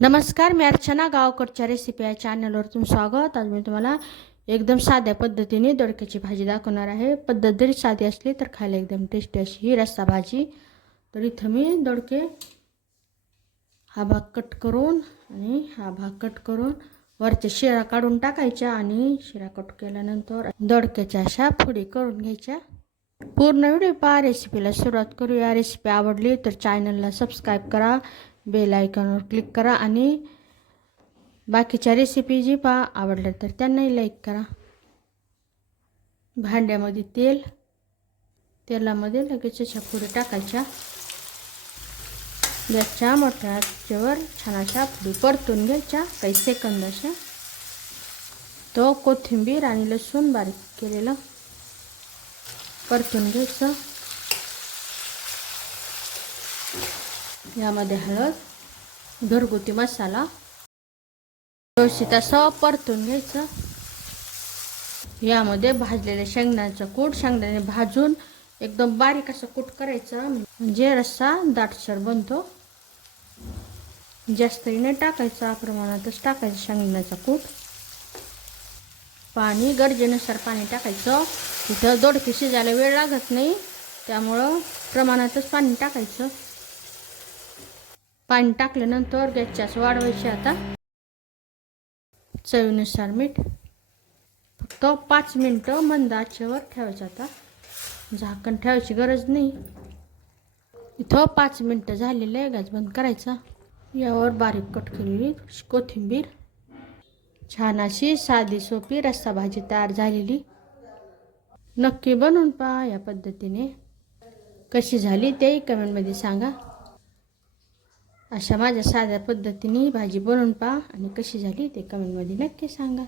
नमस्कार, मी अर्चना. गावकडच्या रेसिपी या चॅनलवर तुमचं स्वागत. आज मी तुम्हाला एकदम साध्या पद्धतीने दोडक्याची भाजी दाखवणार आहे. पद्धत जरी साधी असली तर खायला एकदम टेस्टी अशी ही रस्सा भाजी. तर इथं मी दोडके हा भाग कट करून आणि हा भाग कट करून वरच्या शिरा काढून टाकायच्या आणि शिरा कट केल्यानंतर दोडक्याच्या अशा फोडी करून घ्यायच्या. पूर्ण व्हिडिओ पहा. रेसिपीला सुरुवात करूया. रेसिपी आवडली तर चॅनलला सबस्क्राईब करा, बेल आयकॉनवर क्लिक करा आणि बाकीच्या रेसिपी जी पहा आवडल्या तर त्यांनाही लाईक करा. भांड्यामध्ये तेलामध्ये लगेच अशा फोडी टाकायच्या. गॅसच्या मोठ्या आचेवर छान अशा फोडी परतून घ्यायच्या काही सेकंद अशा. तो कोथिंबीर आणि लसूण बारीक केलेलं परतून घ्यायचं. यामध्ये हळद, घरगुती मसाला व्यवस्थित असं परतून घ्यायचं. यामध्ये भाजलेले शेंगदाण्याचं कूट, शेंगदाणे भाजून एकदम बारीक असं कूट करायचं, म्हणजे रस्सा दाटसर बनतो. जास्तही नाही टाकायचा, प्रमाणातच टाकायचं शेंगदाण्याचा कूट. पाणी गरजेनुसार पाणी टाकायचं. इथं दोडके शिजायला वेळ लागत नाही, त्यामुळं प्रमाणातच पाणी टाकायचं. पाणी टाकल्यानंतर गॅसची आच वाढवायची. आता चवीनुसार मीठ. फक्त 5 मिनटं मंद आचेवर ठेवायचं. आता झाकण ठेवायची गरज नाही. इथं 5 मिनटं झालेले आहे. गॅस बंद करायचा. यावर बारीक कट केलेली कोथिंबीर. छान अशी साधी सोपी रस्सा भाजी तयार झालेली. नक्की बनवून पहा या पद्धतीने. कशी झाली तेही कमेंटमध्ये सांगा. अशा माझ्या साध्या पद्धतीने भाजी बनवून पहा आणि कशी झाली ते कमेंटमध्ये नक्की सांगा.